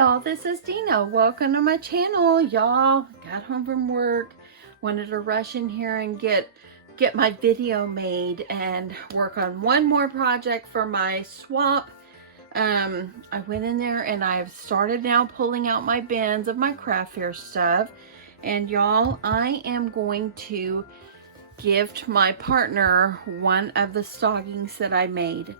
y'all, this is Deanna. Welcome to my channel. Y'all, got home from work, wanted to rush in here and get my video made and work on one more project for my swap. I went in there and I've started now pulling out my bins of my craft fair stuff. And y'all, I am going to gift my partner one of the stockings that I made.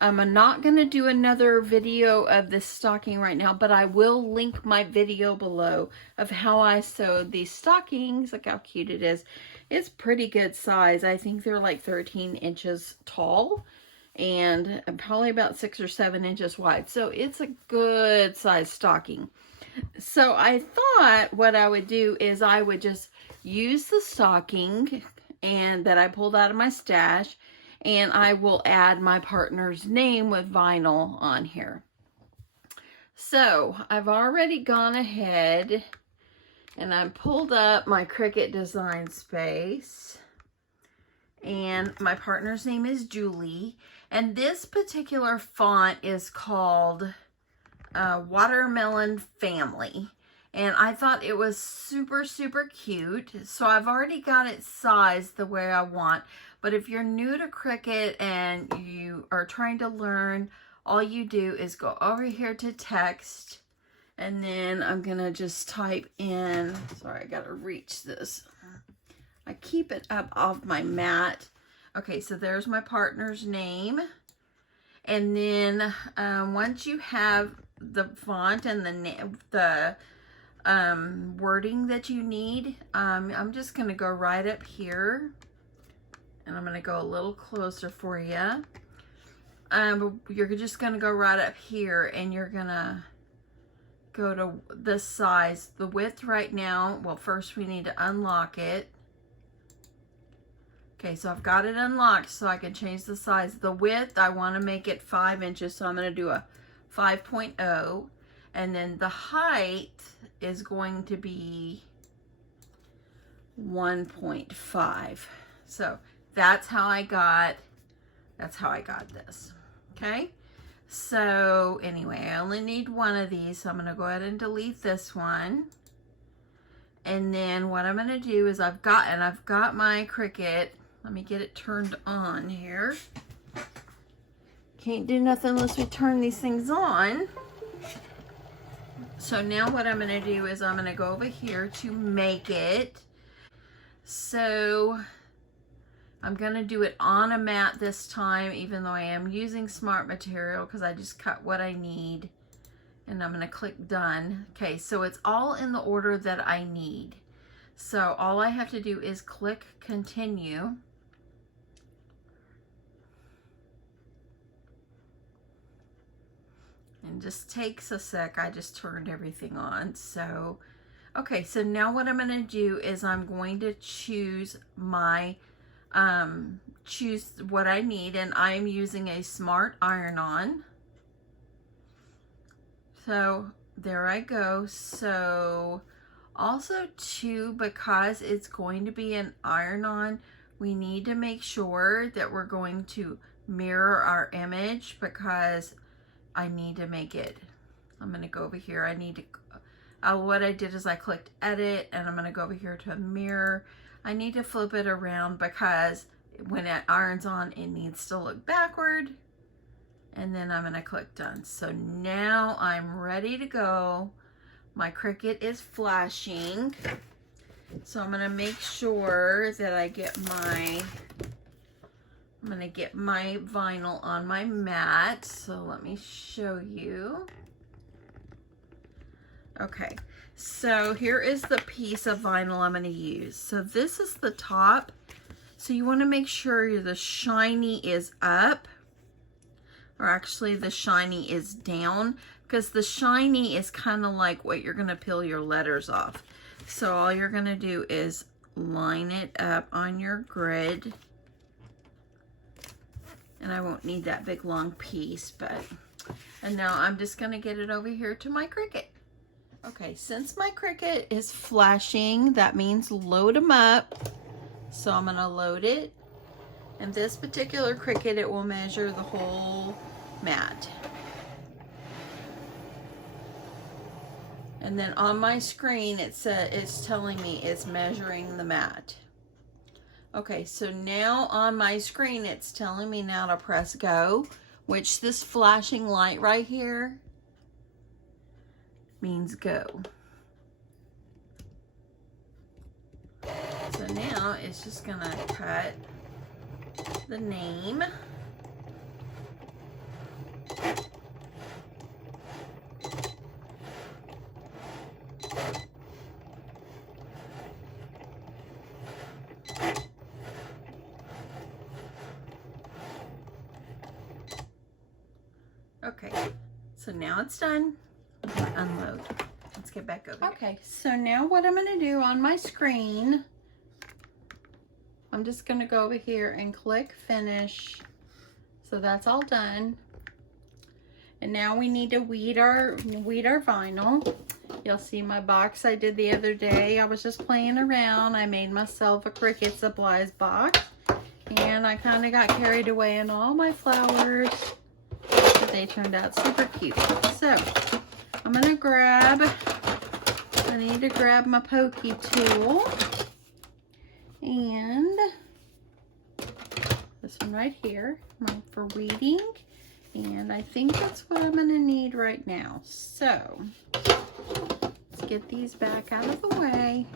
I'm not going to do another video of this stocking right now, but I will link my video below of how I sewed these stockings. Look how cute it is. It's pretty good size. I think they're like 13 inches tall and probably about 6 or 7 inches wide. So it's a good size stocking. So I thought what I would do is I would just use the stocking and that I pulled out of my stash, and I will add my partner's name with vinyl on here. So I've already gone ahead and I pulled up my Cricut design space, and my partner's name is Julie, and this particular font is called Watermelon Family. And I thought it was super, super cute. So I've already got it sized the way I want. But if you're new to Cricut and you are trying to learn, all you do is go over here to text. And then I'm going to just type in, sorry, I got to reach this. I keep it up off my mat. Okay, so there's my partner's name. And then once you have the font and the wording that you need, I'm just going to go right up here, and I'm going to go a little closer for you. You're just going to go right up here, and you're going to go to the size, the width right now. Well, first we need to unlock it. Okay, so I've got it unlocked so I can change the size. The width, I want to make it 5 inches, so I'm going to do a 5.0. And then the height is going to be 1.5. So that's how I got this. Okay. So anyway, I only need one of these. So I'm going to go ahead and delete this one. And then what I'm going to do is I've got my Cricut. Let me get it turned on here. Can't do nothing unless we turn these things on. So now what I'm going to do is I'm going to go over here to make it. So I'm going to do it on a mat this time, even though I am using smart material because I just cut what I need. And I'm going to click done. Okay, so it's all in the order that I need. So all I have to do is click continue. And just takes a sec. I just turned everything on. So, okay, so now what I'm going to do is I'm going to choose my, choose what I need, and I'm using a smart iron-on. So there I go. So also too, because it's going to be an iron-on, we need to make sure that we're going to mirror our image, because I need to make it, I'm going to go over here. I need to, what I did is I clicked edit, and I'm going to go over here to mirror. I need to flip it around because when it irons on, it needs to look backward. And then I'm going to click done. So now I'm ready to go. My Cricut is flashing. So I'm going to make sure that I get I'm going to get my vinyl on my mat. So let me show you. Okay, so here is the piece of vinyl I'm going to use. So this is the top. So you want to make sure the shiny is up, or actually the shiny is down, because the shiny is kind of like what you're going to peel your letters off. So all you're going to do is line it up on your grid. And I won't need that big long piece, and now I'm just going to get it over here to my Cricut. Okay, since my Cricut is flashing, that means load them up. So I'm going to load it. And this particular Cricut, it will measure the whole mat. And then on my screen, it's telling me it's measuring the mat. Okay, so now on my screen, it's telling me now to press go, which this flashing light right here means go. So now it's just gonna cut the name. Okay, so now it's done. Unload. Let's get back over. Okay, so now what I'm going to do on my screen, I'm just going to go over here and click finish. So that's all done. And now we need to weed our vinyl. You'll see my box I did the other day. I was just playing around. I made myself a Cricut supplies box. And I kind of got carried away in all my flowers. But they turned out super cute. So I'm gonna I need to grab my pokey tool and this one right here for weeding, and I think that's what I'm gonna need right now. So let's get these back out of the way.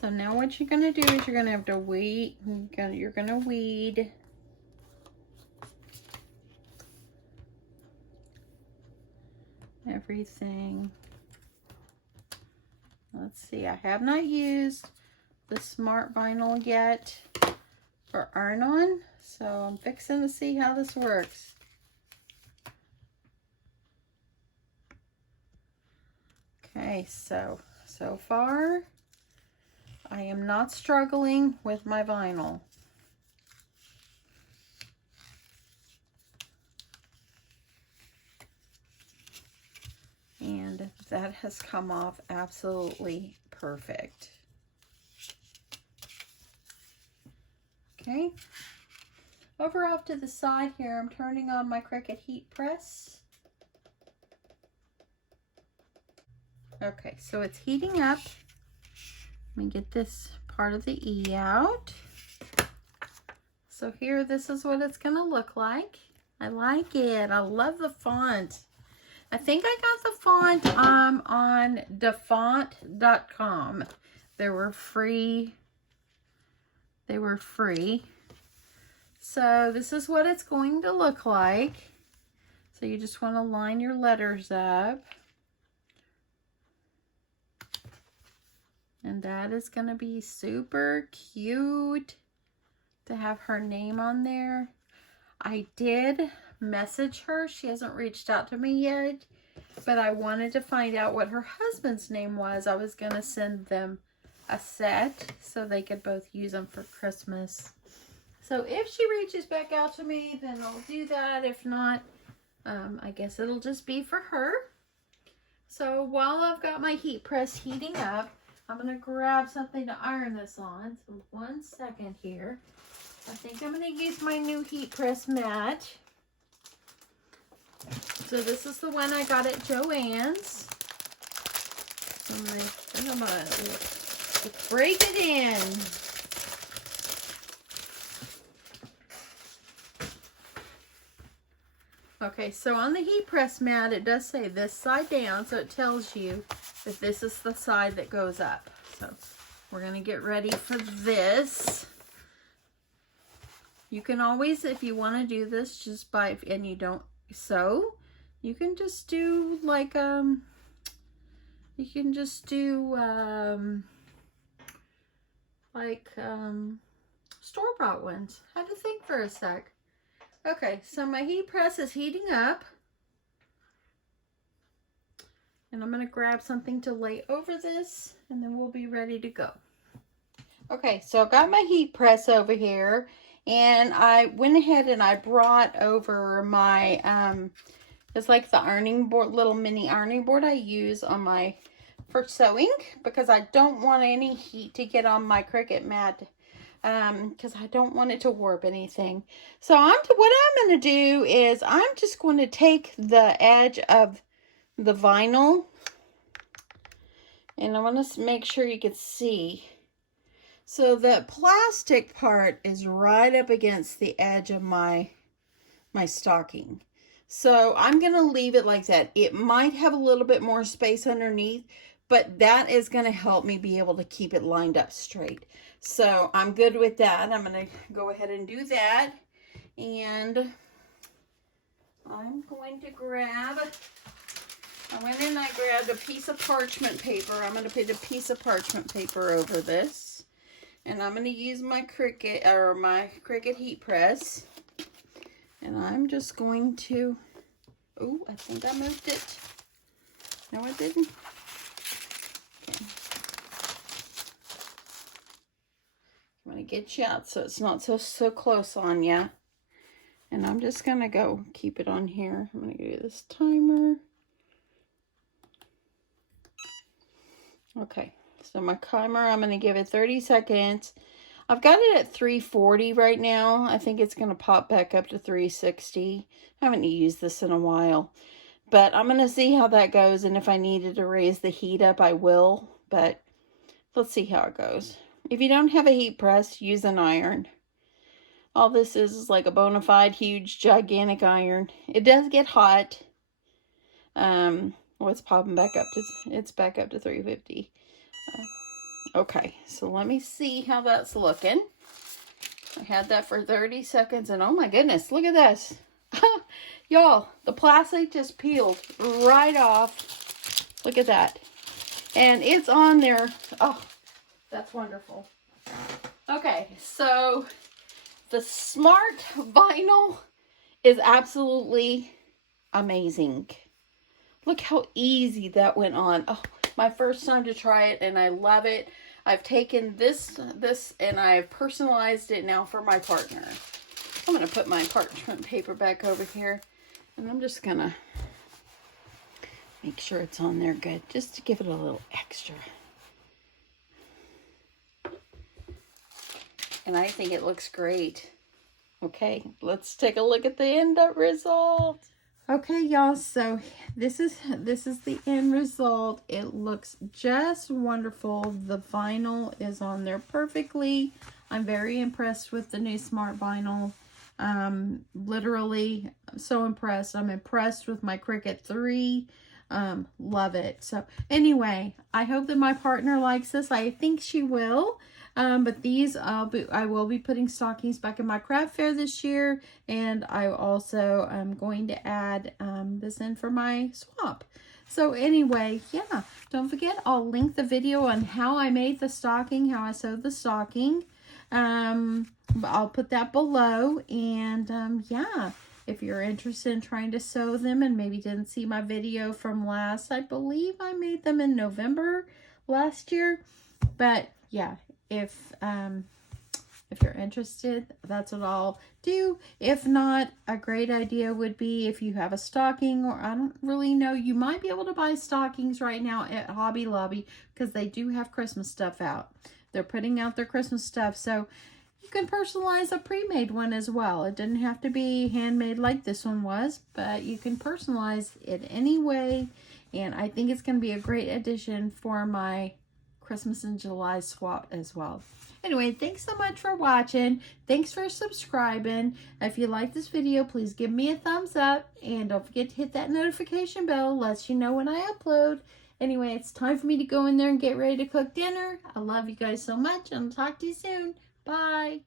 So now what you're gonna do is you're gonna have to weed. You're gonna weed everything. Let's see, I have not used the Smart Vinyl yet for iron-on, so I'm fixing to see how this works. Okay, so far I am not struggling with my vinyl. And that has come off absolutely perfect. Okay. Over off to the side here, I'm turning on my Cricut heat press. Okay, so it's heating up. Let me get this part of the E out. So here, this is what it's gonna look like. I like it. I love the font. I think I got the font on dafont.com. They were free. So this is what it's going to look like. So you just want to line your letters up. And that is going to be super cute to have her name on there. I did message her. She hasn't reached out to me yet, but I wanted to find out what her husband's name was. I was going to send them a set so they could both use them for Christmas. So if she reaches back out to me, then I'll do that. If not, I guess it'll just be for her. So while I've got my heat press heating up, I'm going to grab something to iron this on. So 1 second here. I think I'm going to use my new heat press mat. So this is the one I got at Joann's. So I'm going to break it in. Okay, so on the heat press mat, it does say this side down, so it tells you that this is the side that goes up. So we're going to get ready for this. You can always, if you want to do this just by, and you don't sew, you can just do like, store-bought ones. I had to think for a sec. Okay, so my heat press is heating up. And I'm going to grab something to lay over this, and then we'll be ready to go. Okay, so I've got my heat press over here, and I went ahead and I brought over my, it's like the ironing board, little mini ironing board I use on for sewing, because I don't want any heat to get on my Cricut mat because I don't want it to warp anything. So what I'm going to do is I'm just going to take the edge of the vinyl, and I want to make sure you can see. So the plastic part is right up against the edge of my stocking. So I'm going to leave it like that. It might have a little bit more space underneath, but that is going to help me be able to keep it lined up straight. So I'm good with that. I'm going to go ahead and do that. And I'm going to I went in and I grabbed a piece of parchment paper. I'm going to put a piece of parchment paper over this. And I'm going to use my Cricut heat press. And I'm just going to, oh, I think I moved it. No, I didn't. Okay. I'm going to get you out so it's not so close on you. And I'm just going to go keep it on here. I'm going to do this timer. Okay, so my timer, I'm going to give it 30 seconds. I've got it at 340 right now. I think it's going to pop back up to 360. I haven't used this in a while. But I'm going to see how that goes. And if I needed to raise the heat up, I will. But let's see how it goes. If you don't have a heat press, use an iron. All this is like a bona fide, huge, gigantic iron. It does get hot. It's popping back up to, it's back up to 350. Okay, so let me see how that's looking. I had that for 30 seconds, and oh my goodness, look at this. Y'all, the plastic just peeled right off. Look at that. And it's on there. Oh, that's wonderful. Okay, so the Smart Vinyl is absolutely amazing. Look how easy that went on. Oh, my first time to try it, and I love it. I've taken this and I've personalized it now for my partner. I'm going to put my parchment paper back over here, and I'm just going to make sure it's on there good, just to give it a little extra. And I think it looks great. Okay, let's take a look at the end result. Okay, y'all, so this is the end result. It looks just wonderful. The vinyl is on there perfectly. I'm very impressed with the new Smart Vinyl. Literally, I'm so impressed. I'm impressed with my Cricut 3. Love it. So anyway, I hope that my partner likes this. I think she will. But these, I will be putting stockings back in my craft fair this year. And I also am going to add this in for my swap. So anyway, yeah, don't forget, I'll link the video on how I made the stocking, how I sewed the stocking. I'll put that below. And yeah, if you're interested in trying to sew them and maybe didn't see my video from last, I believe I made them in November last year. But yeah, if you're interested, that's what I'll do. If not, a great idea would be if you have a stocking, or I don't really know, you might be able to buy stockings right now at Hobby Lobby, because they do have Christmas stuff out. They're putting out their Christmas stuff, so you can personalize a pre-made one as well. It doesn't have to be handmade like this one was, but you can personalize it anyway, and I think it's going to be a great addition for my Christmas in July swap as well. Anyway, thanks so much for watching. Thanks for subscribing. If you like this video, please give me a thumbs up, and don't forget to hit that notification bell. Lets you know when I upload. Anyway, it's time for me to go in there and get ready to cook dinner. I love you guys so much, and I'll talk to you soon. Bye.